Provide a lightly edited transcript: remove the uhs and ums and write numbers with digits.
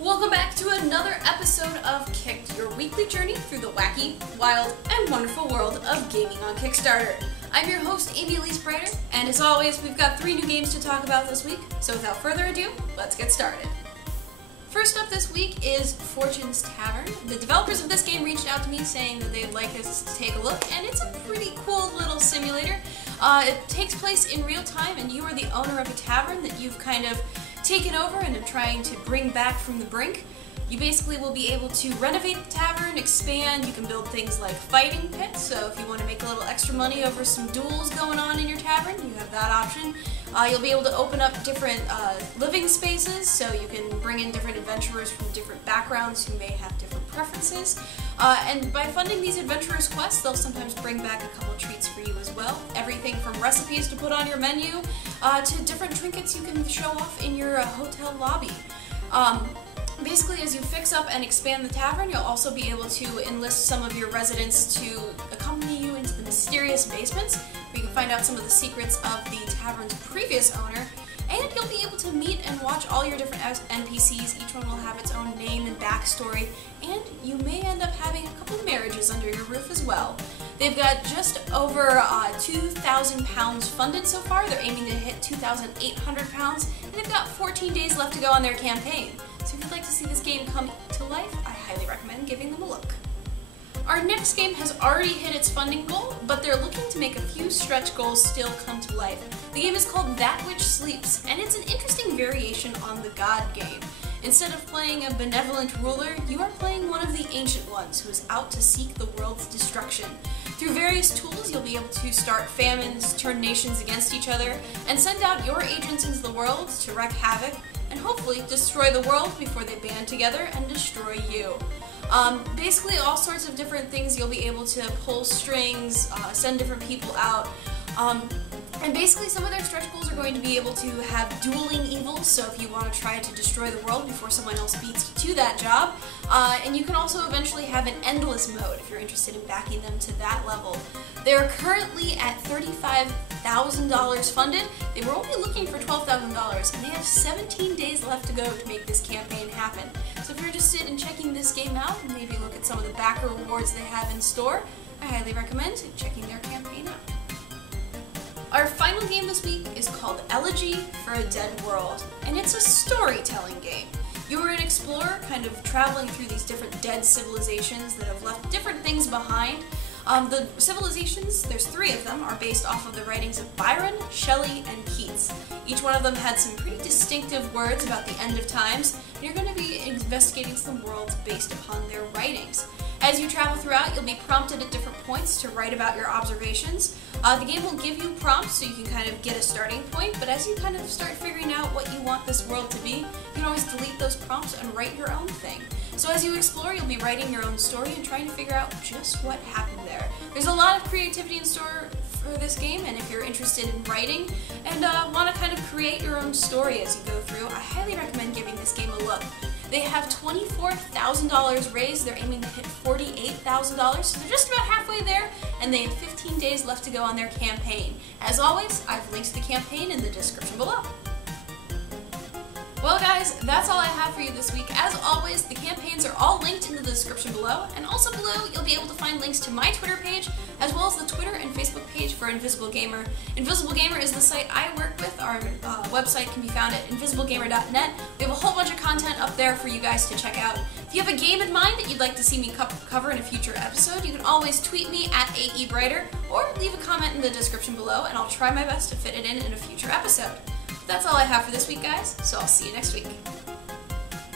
Welcome back to another episode of Kicked, your weekly journey through the wacky, wild, and wonderful world of gaming on Kickstarter. I'm your host, Amy Elyse Brighter, and as always, we've got 3 new games to talk about this week, so without further ado, let's get started. First up this week is Fortune's Tavern. The developers of this game reached out to me saying that they'd like us to take a look, and it's a pretty cool little simulator. It takes place in real time, and you are the owner of a tavern that you've kind of taken over and are trying to bring back from the brink. You basically will be able to renovate the tavern, expand, you can build things like fighting pits, so if you want to make a little extra money over some duels going on in your tavern, you have that option. You'll be able to open up different living spaces, so you can bring in different adventurers from different backgrounds who may have different preferences. And by funding these adventurers' quests, they'll sometimes bring back a couple treats for you as well. Everything from recipes to put on your menu, to different trinkets you can show off in your hotel lobby. Basically, as you fix up and expand the tavern, you'll also be able to enlist some of your residents to accompany you into the mysterious basements, where you can find out some of the secrets of the tavern's previous owner, and you'll be able to meet and watch all your different NPCs. Each one will have its own name and backstory, and you may end up having a couple marriages under your roof as well. They've got just over £2,000 funded so far. They're aiming to hit £2,800, and they've got 14 days left to go on their campaign. So if you'd like to see this game come to life, I highly recommend giving them a look. Our next game has already hit its funding goal, but they're looking to make a few stretch goals still come to life. The game is called That Which Sleeps, and it's an interesting variation on the God game. Instead of playing a benevolent ruler, you are playing one of the ancient ones who is out to seek the world's destruction. Through various tools, you'll be able to start famines, turn nations against each other, and send out your agents into the world to wreak havoc, and hopefully destroy the world before they band together and destroy you. Basically all sorts of different things. You'll be able to pull strings, send different people out, and basically some of their stretch goals are going to be able to have dueling evils, so if you want to try to destroy the world before someone else beats you to that job, and you can also eventually have an endless mode if you're interested in backing them to that level. They're currently at $35,000 funded. They were only looking for $12,000, and they have 17 days left to go to make this campaign happen. So if you're interested in checking this game out and maybe look at some of the backer rewards they have in store, I highly recommend checking their campaign out. Our final game this week is called Elegy for a Dead World, and it's a storytelling game. You are an explorer kind of traveling through these different dead civilizations that have left different things behind. The civilizations, there's 3 of them, are based off of the writings of Byron, Shelley, and Keats. Each one of them had some pretty distinctive words about the end of times, and you're going to be investigating some worlds based upon their writings. As you travel throughout, you'll be prompted at different points to write about your observations. The game will give you prompts so you can kind of get a starting point, but as you kind of start figuring out what you want this world to be, you can always delete those prompts and write your own thing. So as you explore, you'll be writing your own story and trying to figure out just what happened there. There's a lot of creativity in store for this game, and if you're interested in writing and want to kind of create your own story as you go through, I highly recommend giving this game a look. They have $24,000 raised, they're aiming to hit $48,000, so they're just about halfway there, and they have 15 days left to go on their campaign. As always, I've linked the campaign in the description below. Well guys, that's all I have for you this week. As always, the campaigns are all linked in the description below, and also below you'll be able to find links to my Twitter page, as well as the Twitter and Facebook page for Invisible Gamer. Invisible Gamer is the site I work with. Our website can be found at invisiblegamer.net. We have a whole bunch of content up there for you guys to check out. If you have a game in mind that you'd like to see me cover in a future episode, you can always tweet me at @AEBrighter, or leave a comment in the description below, and I'll try my best to fit it in a future episode. That's all I have for this week, guys, so I'll see you next week.